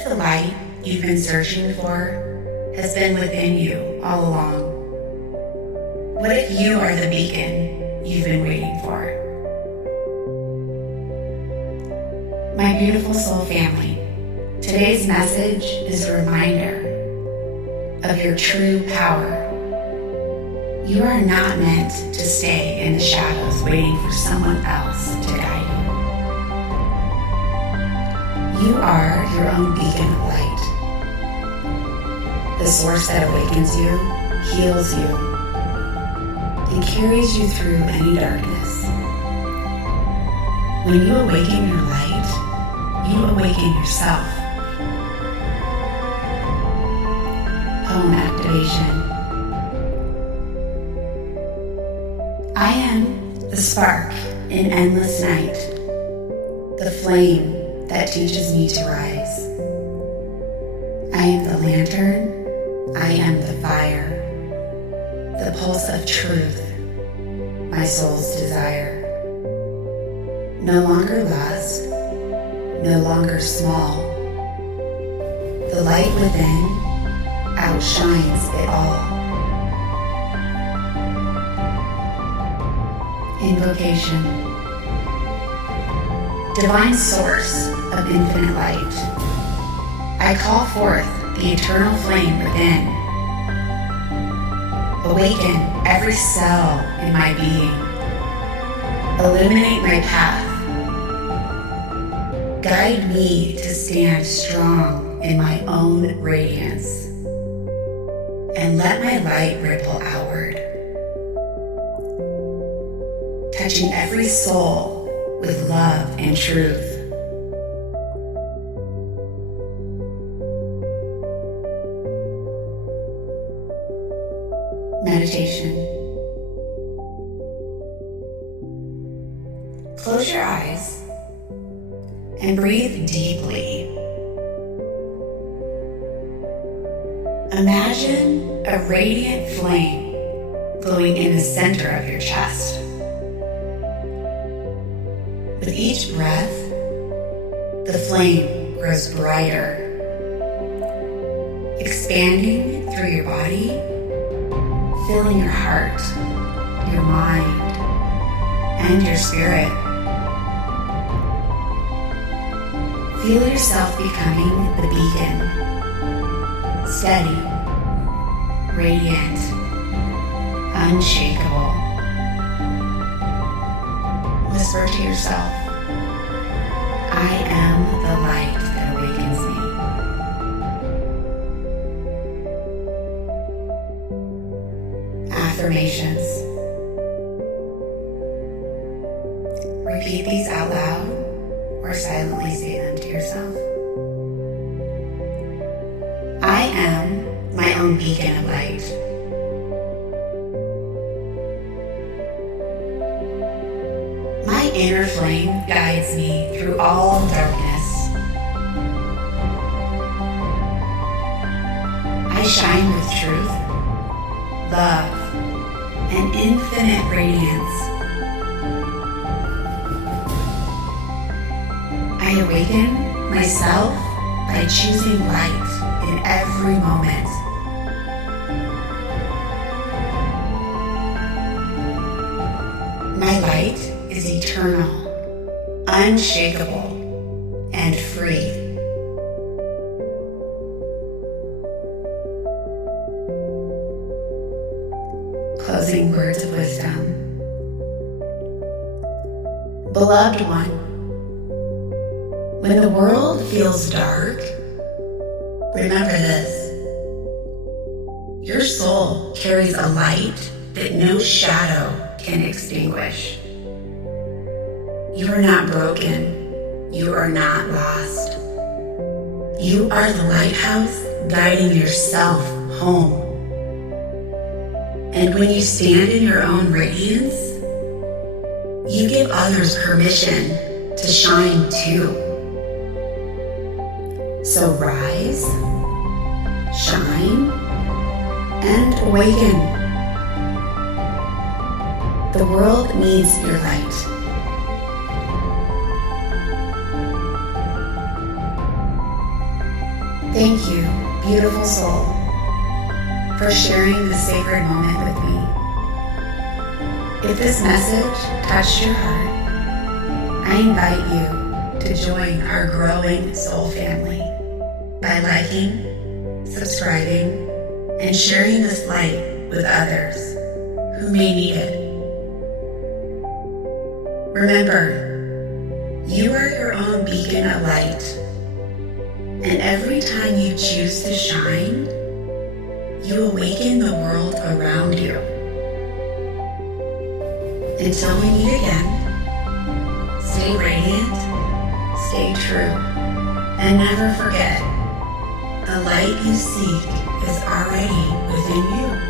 if the light you've been searching for has been within you all along? What if you are the beacon you've been waiting for? My beautiful soul family, today's message is a reminder of your true power. You are not meant to stay in the shadows waiting for someone else to guide you. You are your own beacon of light. The source that awakens you, heals you, and carries you through any darkness. When you awaken your light, you awaken yourself. Poem activation. I am the spark in endless night, the flame that teaches me to rise. I am the lantern, I am the fire, the pulse of truth, my soul's desire. No longer lost, no longer small. The light within outshines it all. Invocation. Divine source of infinite light, I call forth the eternal flame within. Awaken every cell in my being. Illuminate my path. Guide me to stand strong in my own radiance. And let my light ripple outward, touching every soul with love and truth. Meditation. Close your eyes and breathe deeply. Imagine a radiant flame glowing in the center of your chest. With each breath, the flame grows brighter, expanding through your body, filling your heart, your mind, and your spirit. Feel yourself becoming the beacon, steady, radiant, unshakable. Whisper to yourself, I am the light that awakens me. Affirmations. Repeat these out loud or silently say them to yourself. I am my own beacon of light. My inner flame guides me through all darkness. I shine with truth, love, and infinite radiance. I awaken myself by choosing light in every moment. My light is eternal, unshakable, and free. Closing words of wisdom. Beloved one, when the world feels dark, remember this. Your soul carries a light that no shadow can extinguish. You are not broken. You are not lost. You are the lighthouse guiding yourself home. And when you stand in your own radiance, you give others permission to shine too. So rise, shine, and awaken. The world needs your light. Thank you, beautiful soul, for sharing this sacred moment with me. If this message touched your heart, I invite you to join our growing soul family by liking, subscribing, and sharing this light with others who may need it. Remember, you are your own beacon of light, and every time you choose to shine, you awaken the world around you. Until we meet again, stay radiant, stay true, and never forget, the light you seek is already within you.